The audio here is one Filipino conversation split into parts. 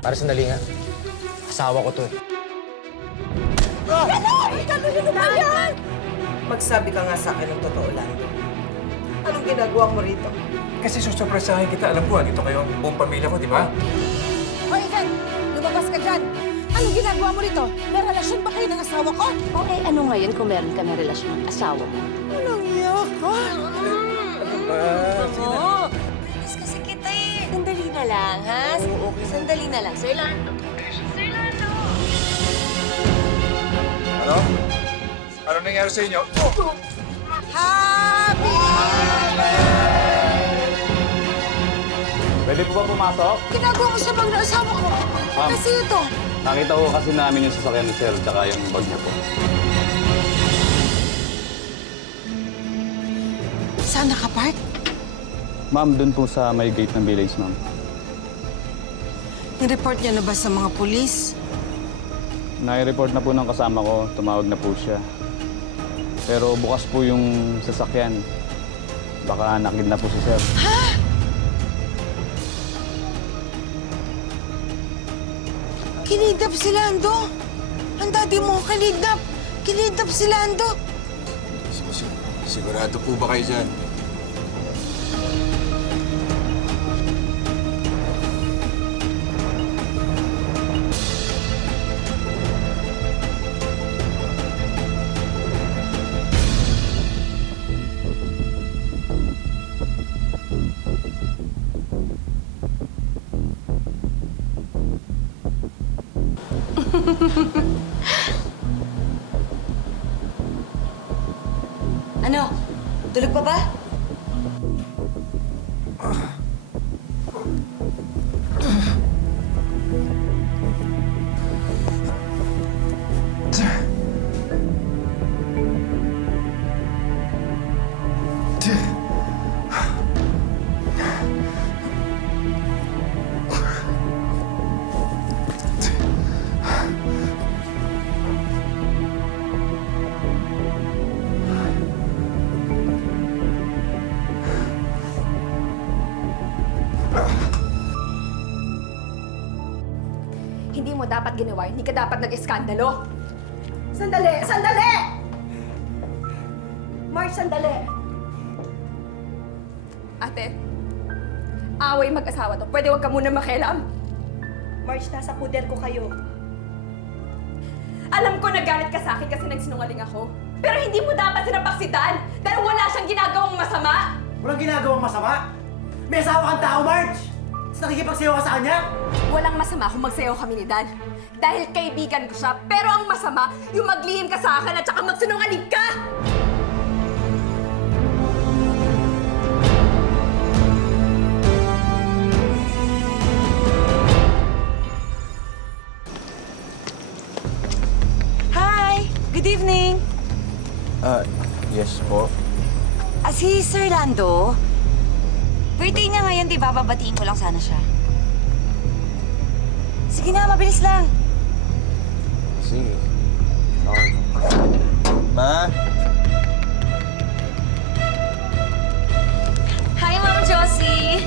Para sandali nga. Asawa ko to eh. Ano ba yan? Magsabi ka nga sa akin ng totoo lang. Anong ginagawa mo rito? Kasi susurpresahin kita. Alam ko, dito kayo ang buong pamilya ko, di ba? Hoy, Ivan! Lumabas ka dyan! Anong ginagawa mo rito? May relasyon ba kayo ng asawa ko? O ano ngayon kung meron ka na relasyon ng asawa mo? Anong yoko? Miss kasi kita eh. Sandali na lang, ha? Sandali na lang. Sir Lando. Sir Lando! Ano? Ano nangyari sa inyo? Happy! Pwede po ba pumasok? Ginagawa mo sa bag na asawa ko. Kasi ito. Nakita ko kasi namin yung sasakyan ni Sir tsaka yung bag niya po. Saan nakapark? Ma'am, dun po sa may gate ng village, ma'am. Nireport niya na ba sa mga pulis? Nai-report na po ng kasama ko, tumawag na po siya. Pero bukas po yung sasakyan. Baka nakidnap po si Sir. Kinidnap si Lando. Ang daddy mo, kinidnap. Kinidnap si Lando. Sigurado po ba kayo dyan? Ano? Tulog pa ba? Hindi mo dapat ginawa, hindi ka dapat nag-eskandalo. Sandali! Sandali! Marge, sandali! Ate, away mag-asawa to. Pwede wag ka muna makialam. Marge, nasa puder ko kayo. Alam ko nagalit ka sa akin kasi nagsinungaling ako. Pero hindi mo dapat sinapak si Dan dahil wala siyang ginagawang masama. Walang ginagawang masama. May asawa kang tao, Marge! Tapos nakikipagsayaw ka sa kanya? Walang masama kung magsayaw kami ni Dan. Dahil kaibigan ko siya. Pero ang masama, yung maglihim ka sa akin at saka magsinungaling ka! Hi! Good evening! Yes po. Si Sir Lando. Birthday niya ngayon, di ba? Babatiin ko lang sana siya. Sige na, mabilis lang. Sige. Okay. Ma? Hi, Ma'am Josie!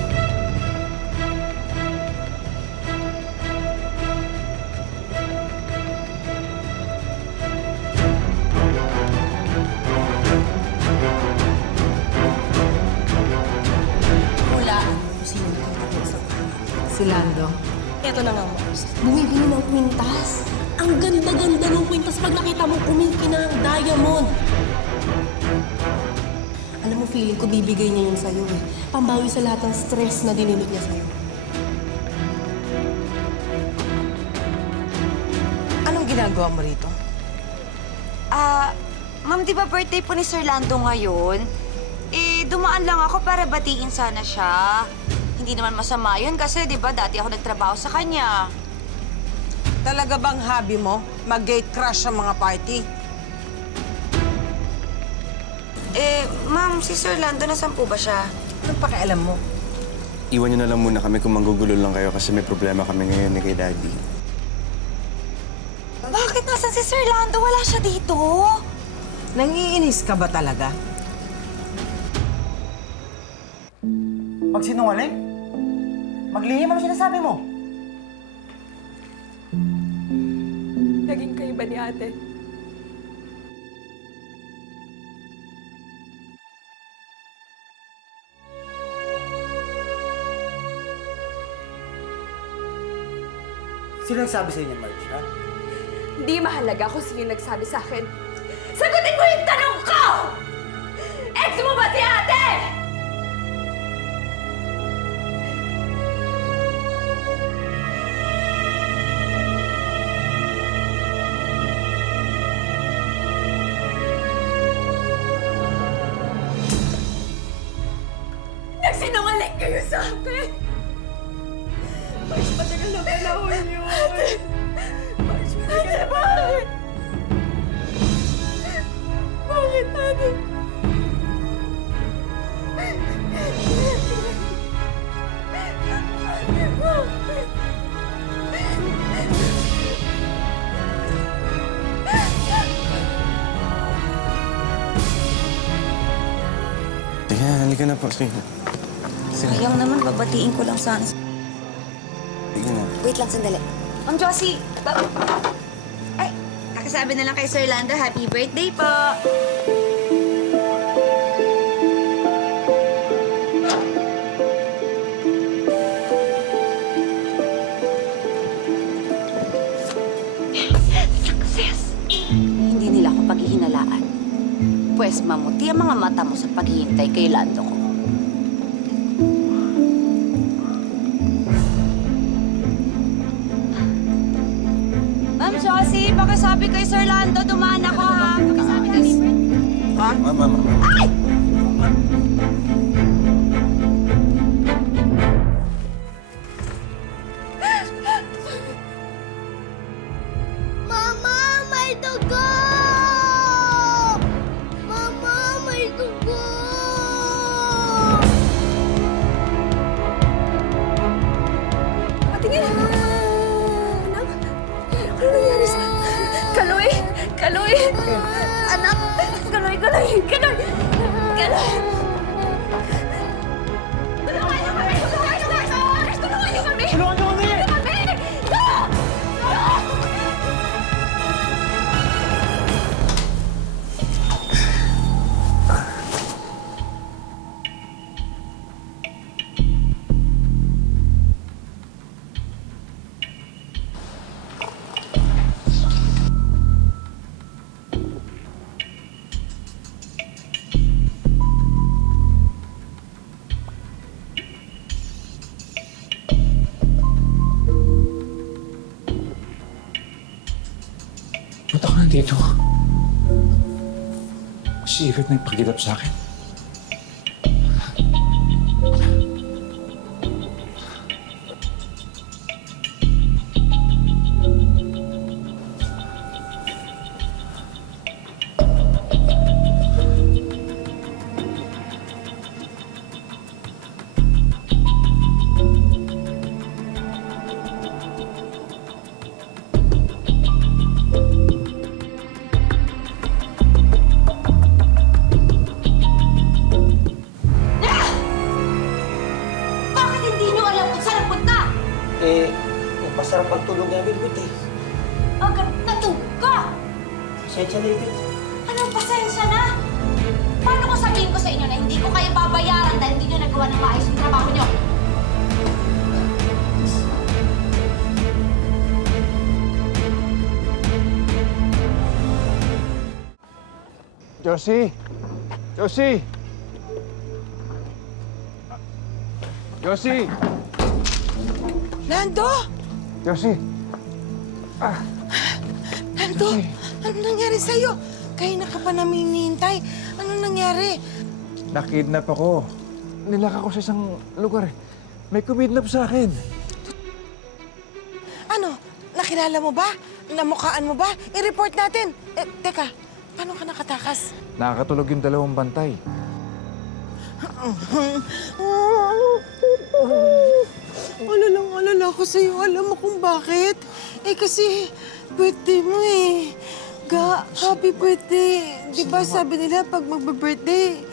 Si Lando. Ito na nga, Mars. Bumibili ng kwintas. Ang ganda-ganda ng kwintas pag nakita mo kumikina ang diamond. Alam mo, feeling ko bibigay niya yun sa'yo eh. Pambawi sa lahat ng stress na dinulot niya sa'yo. Anong ginagawa mo rito? Ma'am, di ba birthday po ni Sir Lando ngayon? Dumaan lang ako para batiin sana siya. Hindi naman masama yun kasi, di ba, dati ako nagtrabaho sa kanya. Talaga bang hobby mo? Mag-gate crush sa mga party? Ma'am, si Sir Lando, nasan po ba siya? Anong pakialam mo? Iwan niyo na lang muna kami kung manggugulo lang kayo kasi may problema kami ngayon ni kay Daddy. Bakit nasan si Sir Lando? Wala siya dito. Nangiinis ka ba talaga? Magsinungaling? Maglihim, ano sinasabi mo? iba ni ate. Sino nagsabi sa inyo, Marge, ha? Hindi mahalaga kung sino nagsabi sa akin. Sagutin mo yung tanong ko! Ex mo ba si ate? Nagsinungaling kayo sa akin! Marge, matagal na panahon yun. Marge, matagal na panahon. Bakit, ate? Ate, bakit? Sige, halika na po. Sige. Sayang naman, babatiin ko lang sana. Sige na. Wait lang, sandali. Ma'am Josie! Ay, nakasabi na lang kay Sir Lando, happy birthday po! Success! Hindi nila ako paghihinalaan. Pwes mamuti ang mga mata mo sa paghihintay kay Lando ko. Ma'am Josie, pakisabi kay Sir Lando, dumaan ako ha. Pakisabi kay Mama. Mama, may dugo! Mama, may dugo! Patingin! Anak! Ano nangyari sa... Kaloy! Kaloy! Anak! Kaloy! Kaloy! Kaloy! Kaloy! Tulungan niyo kami! Tulungan niyo kami! Tulungan niyo kami! Tulungan niyo kami! Tulungan kami! Ba't ako nandito? Si Yvette nagpagilap sa akin. Bakit hindi niyo alam kung saan punta? Masarap pagtulog niya, Bilbit, eh. Agad natulog ka! Pasensya na, Bilbit. Anong pasensya na? Paano ko sabihin ko sa inyo na hindi ko kayo babayaran dahil hindi nyo nagawa ng maayos yung trabaho nyo? Josie! Josie! Josie! Lando! Josie! Lando! Ano nangyari sa'yo? Kayo na ka pa namin hinihintay. Ano nangyari? Nakidnap ako. Nilaka ko sa isang lugar. May kumidnap sa akin. Ano? Nakilala mo ba? Namukhaan mo ba? I-report natin. Teka, paano ka nakatakas? Nakakatulog yung dalawang bantay. Alala ko sa'yo. Alam mo kung bakit? Kasi birthday mo eh. Happy birthday. Di ba sabi nila pag magbe-birthday,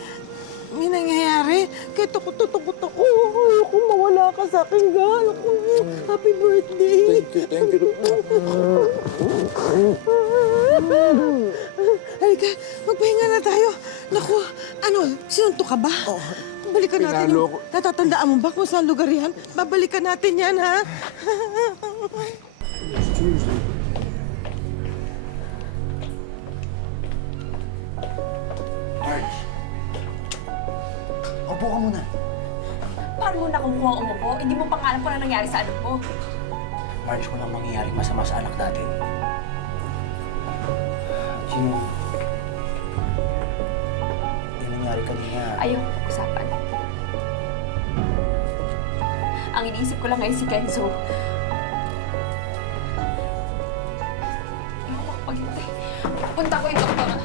may nangyayari? Kaya takot ako. Ayoko mawala ka sa akin, Ga. Happy birthday. Thank you. Halika, magpahinga na tayo. Naku, ano, sinunto ka ba? Oo. Balikan natin Pinalo yung... Natatandaan mo ba kung saan lugar yan? Babalikan natin yan, ha? Marge. Upo ka muna. Paano mo nakukuha umupo? Hindi mo pa nga alam kung ano nangyari sa anak mo. Marge, walang mangyayaring masama sa anak natin. Yung nangyari kanina. Ayoko pag-usapan. Ang iniisip ko lang ngayon si Kenzo. Ayoko makapag-hintay. Punta ko yung doktora.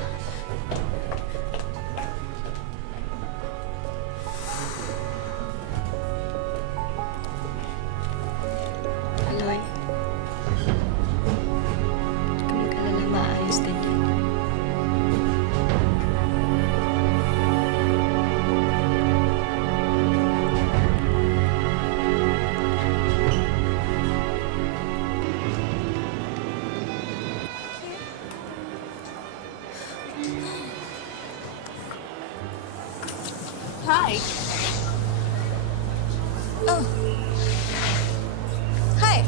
Aloy. Kung mag-alala, maayos din yan. Hi. Oh. Hi.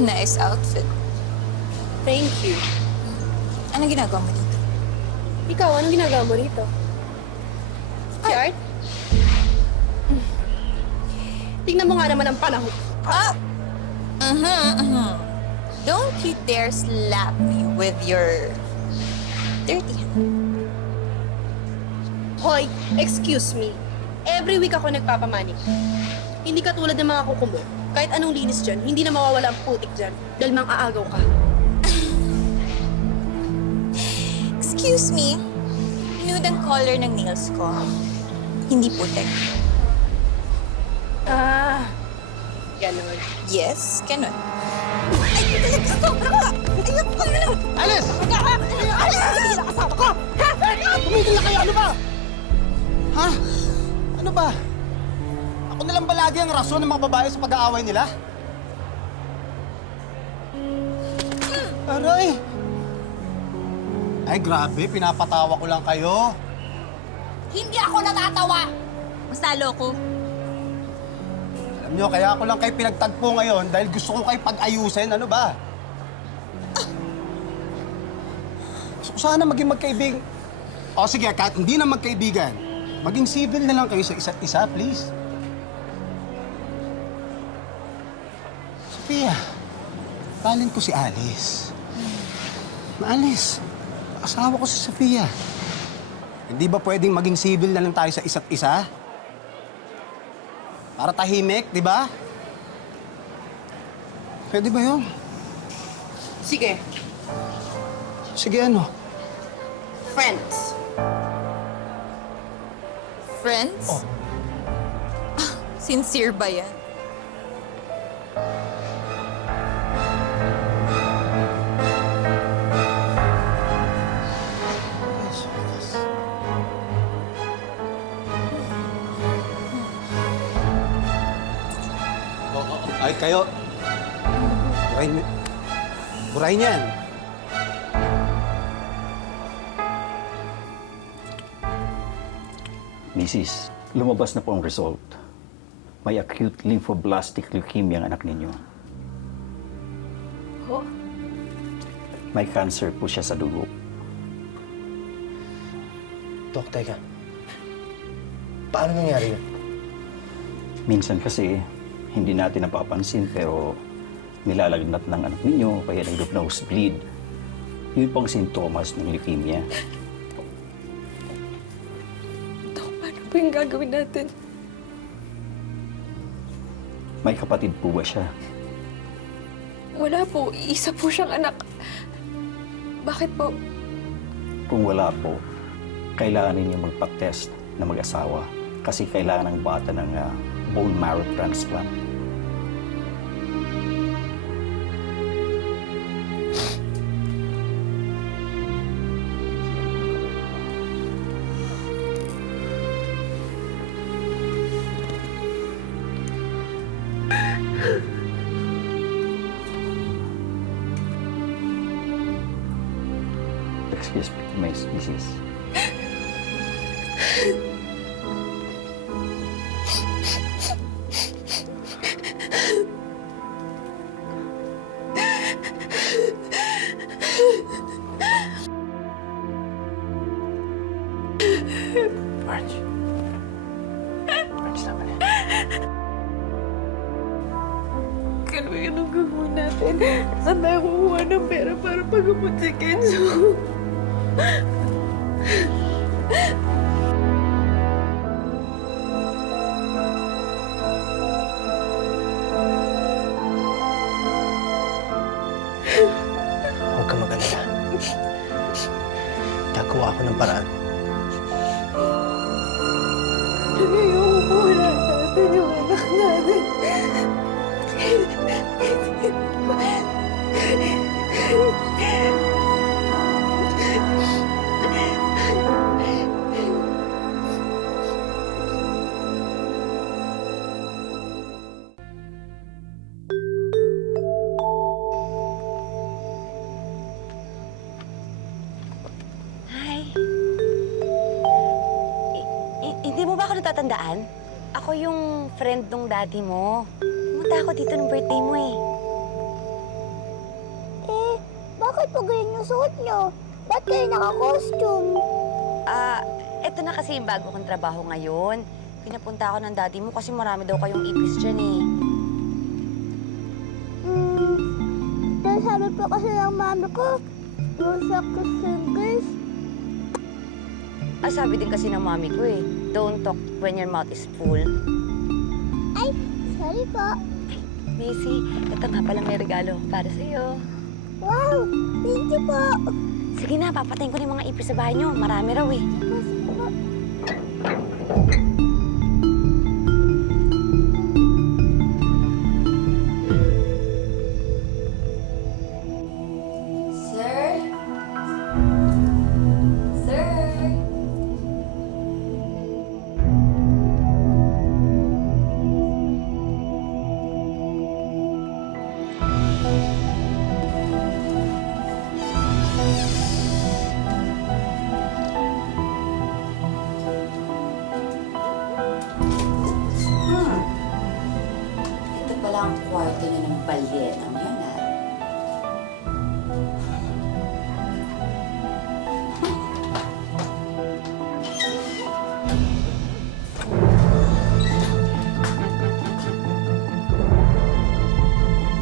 Nice outfit. Thank you. Anong ginagawa mo dito? Ikaw, anong ginagawa mo rito? Si Art? Tingnan mo nga naman ang panahon. Ah! Don't you dare slap me with your dirty hand. Hoy, excuse me. Every week ako nagpapamanik. Hindi ka tulad ng mga kuko mo. Kahit anong linis dyan, hindi na mawawala ang putik dyan. Dahil mang aagaw ka. Excuse me. Nude ang color ng nails ko. Hindi putek. Ah, ganon. Yes, ganun. Ay, talaga, sobra ka! Ayoko ka na! Alice! Alice! Kasama ko! Tumigil na kayo! Ano ba? Ha? Ano ba? Ako na lang ba lagi ang rason ng mga babae sa pag-aaway nila? Aray! Ay, grabe. Pinapatawa ko lang kayo. Hindi ako natatawa! Mas talo ko. Alam nyo, kaya ako lang kayo pinagtagpo ngayon dahil gusto ko kayo pag-ayusin. Ano ba? Gusto ko sana maging magkaibig. O sige, kahit hindi na magkaibigan, maging civil na lang kayo sa isa't isa, please. Sophia, palin ko si Alice. Alice, asawa ko si Sophia. Hindi ba pwedeng maging civil na lang tayo sa isa't isa? Para tahimik, di ba? Pwede ba yun? Sige, Sige, ano? friends. Friends? Oh. Sincere ba yan? Ay, kayo. Burahin yan. Mrs., lumabas na po ang result. May acute lymphoblastic leukemia ang anak ninyo. Oh? May cancer po siya sa dugo. Dok, teka. Paano nangyari yun? Minsan kasi, hindi natin napapansin pero nilalagnat ng anak ninyo kaya nag-nosebleed. Yun pang sintomas ng leukemia. Dok, paano po yung gagawin natin? May kapatid po ba siya? Wala po. Isa po siyang anak. Bakit po? Kung wala po, kailangan ninyo magpa-test na mag-asawa kasi kailangan ng bata ng bone marrow transplant. Yes, Mrs. Marge. Marge, tama na. Ano yung gagawin natin? Saan tayo kukuha ng pera para pagamot si Kenzo? Huwag ka mag-alala. Gagawa ako ng paraan. Ayoko po wala sa atin yung anak natin. Hi. Hindi mo ba ako natatandaan? Ako yung friend nung daddy mo. Pumunta ako dito ng birthday mo eh. Bakit po ganyan yung suot niyo? Ba't kayo naka-costume? Eto na kasi yung bago kong trabaho ngayon. Pinapunta ako ng daddy mo kasi marami daw kayong ipis dyan eh. Pero sabi po kasi ng mami ko, yung sa fingers. Sabi din kasi ng mami ko eh, don't talk when your mouth is full. Ay, sorry po. Macy, ito nga pala may regalo para sa'yo. Wow, thank you po. Sige na, papatayin ko na yung mga ipis sa bahay niyo. Marami raw eh. Sir? Sir? Ito pala ang kwarto niya ng balyetang yun ah.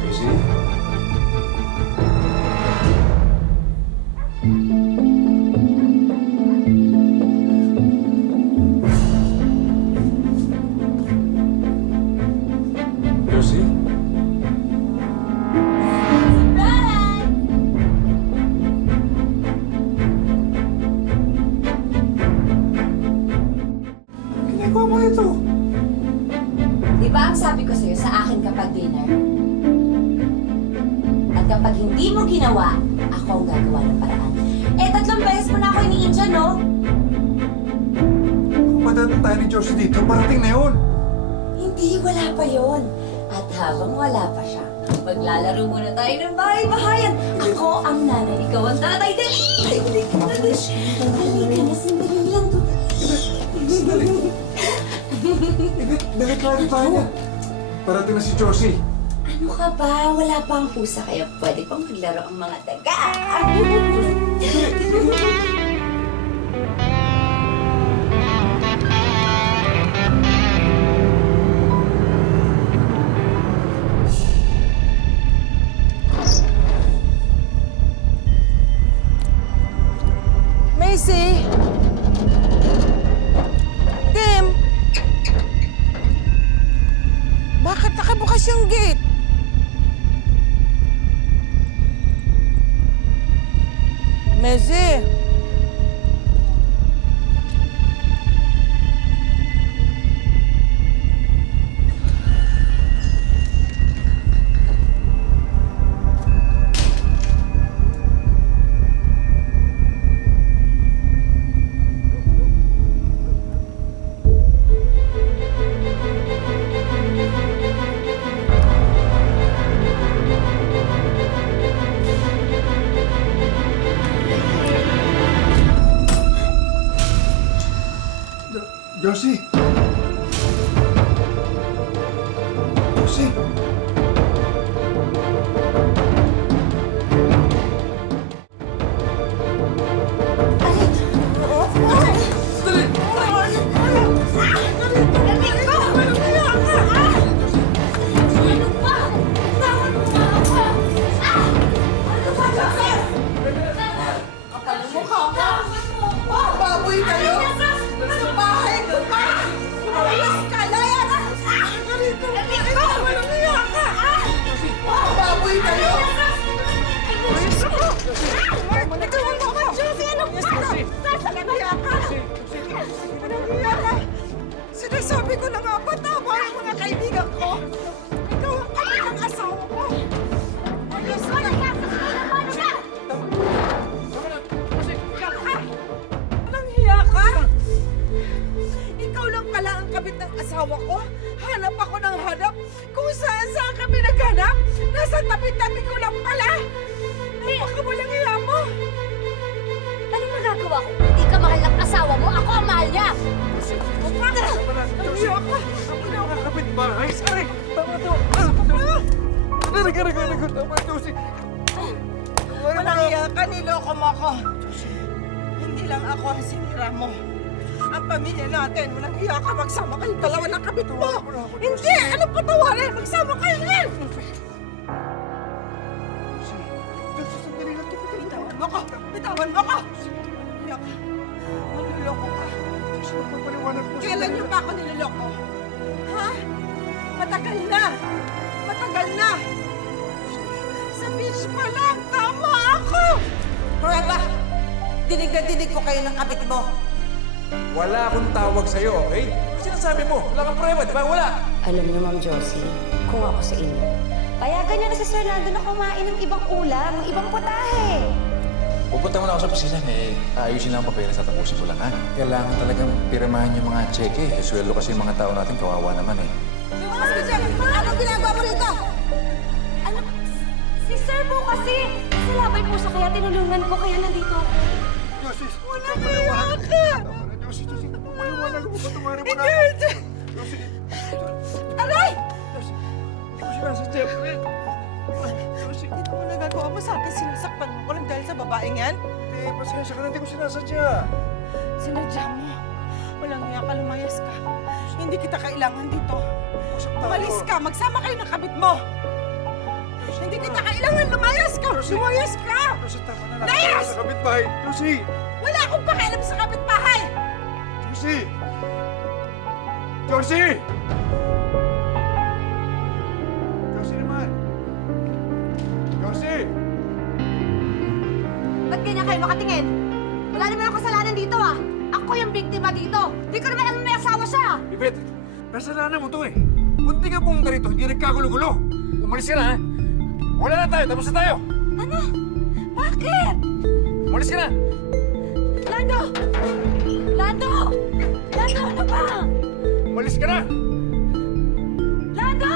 Casey? Josie? Ginagawa mo ito? Di ba ang sabi ko sa'yo sa akin kapag dinner? At kapag hindi mo ginawa, ako ang gagawa ng paraan. 3 beses mo na ako iniindiyan, no? Kung madatan tayo ni Josie dito, parating na yun. Hindi, wala pa yon. At habang wala pa siya, maglalaro muna tayo ng bahay-bahayan. Ako ang nanay, ikaw ang tatay. Dali ka na, Dish. Dali ka na, sandali lang to. Delikado tayo niya. Parating na si Josie. Ano ka ba? Wala pa ang pusa, kaya pwede pang maglaro ang mga daga. Macy! Tim! Bakit nakabukas yung gate? Macy! Josie! Josie! Baboy kayo! Sa bahay ko pa! Umayos ka! Laya ka! Walang iya ka! Baboy kayo! Nagkawan mo ako! Josie, ano ba? Walang iya ka! Walang iya ka! Sinasabi ko na nga ba tama yung mga kaibigan ko? Ikaw ang kami ng asawa ko! Umayos ka! Walang hiya ka! Ikaw lang pala ang kabit ng asawa ko. Hanap ako ng hanap. Kung saan kami naghanap. Nasa tabi-tabi ko lang pala. Napakawalang hiya mo. Anong magagawa ko? Hindi ka mahal ng asawa mo. Ako ang mahal niya. Walang hiya ka. Nakakapit ba? Ay, sorry! Tama to! Nagkaraga, tama, Josie! Walang hiya ka. Niloko mo ako. Hindi lang ako ang sinira mo. Ang pamilya natin, walang hiya ka. Magsama kayong dalawa ng kabit mo. Hindi! Anong patawarin? Magsama kayo rin! Bitawan mo ko! Bitawan mo ko! Hiya ka. Manluloko ka. Kailan niyo pa ako niloloko? Ha? Matagal na! Matagal na! Sa beach pa lang, tama ako! Prueba! Dinig na dinig ko kayo ng kabit mo. Wala akong tawag sa'yo, okay? Ano sinasabi mo? Wala kang prueba, di ba? Wala! Alam niyo, Ma'am Josie, kung ako sa inyo, payagan niyo na si Sir Lando na kumain ng ibang ulam, ng ibang putahe. Pupunta muna ako sa opisina, ayusin lang ang papeles at tapusin ko lang, ha? Kailangan talagang pirmahan yung mga cheque. Sweldo kasi yung mga tao natin, kawawa naman, eh. Anong ginagawa mo rito? Ano? Si Sir po kasi, salabay po siya kaya tinulungan ko kaya nandito ako. Walang hiya ka! Maliwanag mo ba tumari mo na? Aray! Hindi ko sinasadya. Ito mo nagagawa mo sa akin, sinasaktan mo ko lang dahil sa babaeng yan? Hindi, pasensya ka na, hindi ko sinasadya. Sinadya mo. Walang hiya ka, lumayas ka. Hindi kita kailangan dito. Umalis ka, magsama kayo ng kabit mo. Hindi kita kailangan, lumayas ka! Lumayas ka! Josie, tama na. Layas! Sa kapitbahay. Josie! Wala akong pakialam sa kapitbahay! Josie! Josie! Josie naman! Josie! Ba't ganyan kayo makatingin? Wala naman ang kasalanan dito ah. Ako yung biktima dito. Di ko naman alam may asawa siya. Yvette, kasalanan mo to eh. Kunti ka pumunta rito, hindi nagkagulo-gulo. Umalis ka na, ha? Wala na tayo, tapos na tayo. Ano? Bakit? Umalis ka na. Lando! Lando! Lando, ano ba? Umalis ka na. Lando!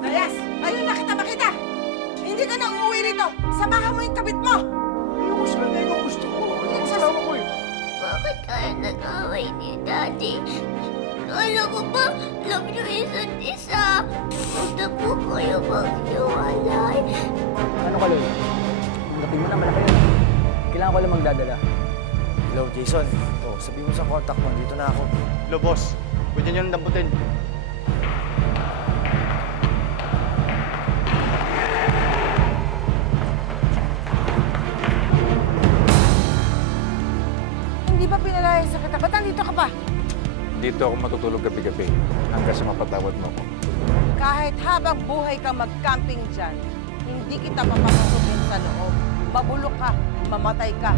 Layas! Ayun na kita makita! Hindi ka na uuwi rito! Samahan mo yung kabit mo! Ayoko sila na yung gusto ko. Ayoko salamat ko eh. Bakit kayo nag-away ni Daddy? Kala ko ba love niyo isa't isa? Huwag na po kayo maghiwalay. Ano ka, Loy? Tanggapin mo na, malaki yun. Kailangan ko lang magdadala. Hello, Jason. Oh, sabihin mo sa contact mo, dito na ako. Hello, boss. Pwede nyo nang damputin. Hindi ba pinalayas sa kita? Ba't nandito ka pa? Dito ako matutulog gabi-gabi hanggang sa mapatawad mo ako. Kahit habang buhay ka mag-camping dyan, hindi kita papapasukin sa loob. Mabulok ka, mamatay ka.